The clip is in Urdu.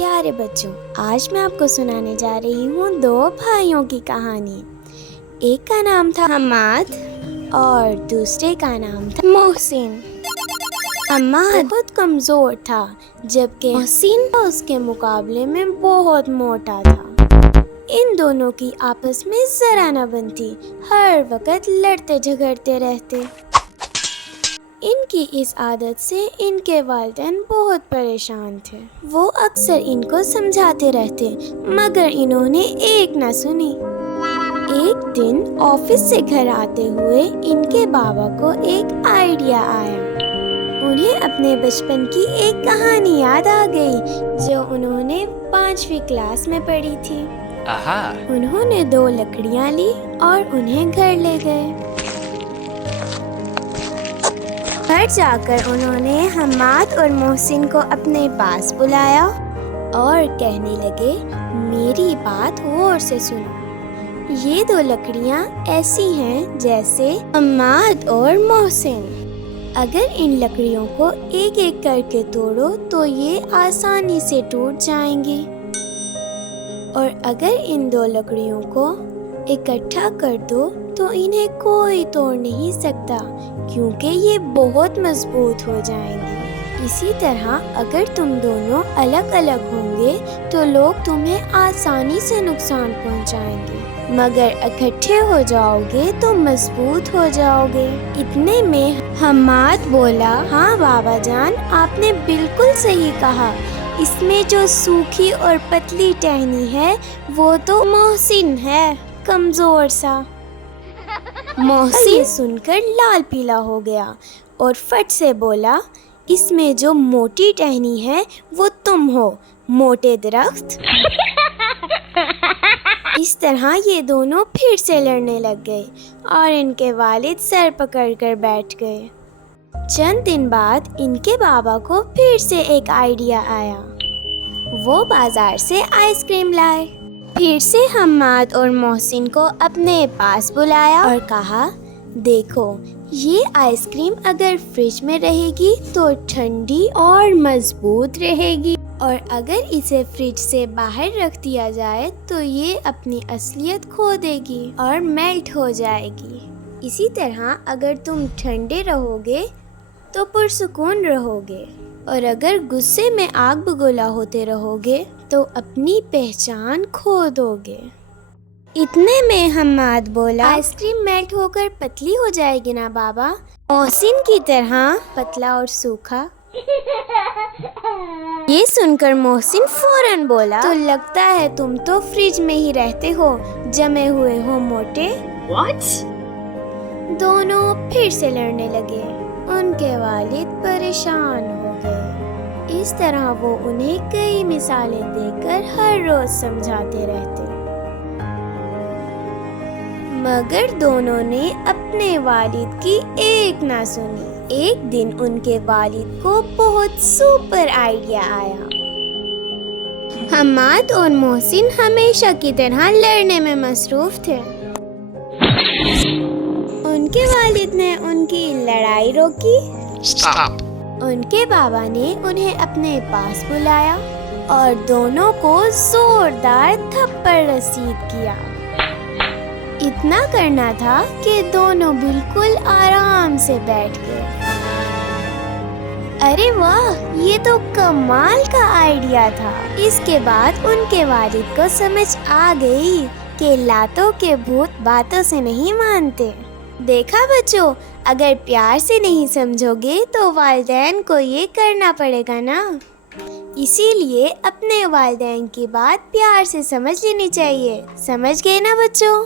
پیارے بچوں، آج میں آپ کو سنانے جا رہی ہوں دو بھائیوں کی کہانی۔ ایک کا نام تھا حماد اور دوسرے کا نام تھا محسن۔ حماد بہت کمزور تھا جبکہ محسن اس کے مقابلے میں بہت موٹا تھا۔ ان دونوں کی آپس میں ذرا نہ بنتی، ہر وقت لڑتے جھگڑتے رہتے۔ ان کی اس عادت سے ان کے والدین بہت پریشان تھے۔ وہ اکثر ان کو سمجھاتے رہتے مگر انہوں نے ایک نہ سنی۔ ایک دن آفس سے گھر آتے ہوئے ان کے بابا کو ایک آئیڈیا آیا۔ انہیں اپنے بچپن کی ایک کہانی یاد آ گئی جو انہوں نے 5ویں کلاس میں پڑھی تھی۔ انہوں نے 2 لکڑیاں لی اور انہیں گھر لے گئے۔ گھر جا کر انہوں نے حماد اور محسن کو اپنے پاس بلایا اور کہنے لگے، میری بات غور سے سنو۔ یہ 2 لکڑیاں ایسی ہیں جیسے حماد اور محسن۔ اگر ان لکڑیوں کو ایک ایک کر کے توڑو تو یہ آسانی سے ٹوٹ جائیں گی، اور اگر ان 2 لکڑیوں کو اکٹھا کر دو تو انہیں کوئی توڑ نہیں سکتا کیونکہ یہ بہت مضبوط ہو جائیں گے۔ اسی طرح اگر تم دونوں الگ الگ ہوں گے تو لوگ تمہیں آسانی سے نقصان پہنچائیں گے، مگر اکٹھے ہو جاؤ گے تو مضبوط ہو جاؤ گے۔ اتنے میں حماد بولا، ہاں بابا جان، آپ نے بالکل صحیح کہا، اس میں جو سوکھی اور پتلی ٹہنی ہے وہ تو محسن ہے، کمزور سا۔ محسن سن کر لال پیلا ہو گیا اور فٹ سے بولا، اس میں جو موٹی ٹہنی ہے وہ تم ہو، موٹے درخت۔ اس طرح یہ دونوں پھر سے لڑنے لگ گئے اور ان کے والد سر پکڑ کر بیٹھ گئے۔ چند دن بعد ان کے بابا کو پھر سے ایک آئیڈیا آیا۔ وہ بازار سے آئس کریم لائے۔ پھر سے حماد اور محسن کو اپنے پاس بلایا اور کہا، دیکھو یہ آئس کریم اگر فریج میں رہے گی تو ٹھنڈی اور مضبوط رہے گی، اور اگر اسے فریج سے باہر رکھ دیا جائے تو یہ اپنی اصلیت کھو دے گی اور میلٹ ہو جائے گی۔ اسی طرح اگر تم ٹھنڈے رہو گے تو پرسکون رہو گے، اور اگر غصے میں آگ بگولا ہوتے رہو گے تو اپنی پہچان کھو دو گے۔ اتنے میں حماد بولا، آئس کریم میلٹ ہو کر پتلی ہو جائے گی نا بابا، محسن کی طرح پتلا اور سوکھا۔ یہ سن کر محسن فوراً بولا، تو لگتا ہے تم تو فریج میں ہی رہتے ہو، جمے ہوئے ہو موٹے۔ دونوں پھر سے لڑنے لگے۔ ان کے والد پریشان ہو گئے۔ اس طرح وہ انہیں کئی مثالیں دے کر ہر روز سمجھاتے رہتے، مگر دونوں نے اپنے والد کی ایک نہ سنی۔ ایک دن ان کے والد کو بہت سپر آئیڈیا آیا۔ حماد اور محسن ہمیشہ کی طرح لڑنے میں مصروف تھے۔ ان کے والد نے ان کی لڑائی روکی۔ ان کے بابا نے انہیں اپنے پاس بلایا اور دونوں کو زوردار تھپڑ رسید کیا۔ اتنا کرنا تھا کہ دونوں بالکل آرام سے بیٹھ گئے۔ ارے واہ، یہ تو کمال کا آئیڈیا تھا۔ اس کے بعد ان کے والد کو سمجھ آ گئی کہ لاتوں کے بھوت باتوں سے نہیں مانتے۔ دیکھا بچوں، اگر پیار سے نہیں سمجھو گے تو والدین کو یہ کرنا پڑے گا نا۔ اسی لیے اپنے والدین کی بات پیار سے سمجھ لینی چاہیے۔ سمجھ گئے نا بچوں؟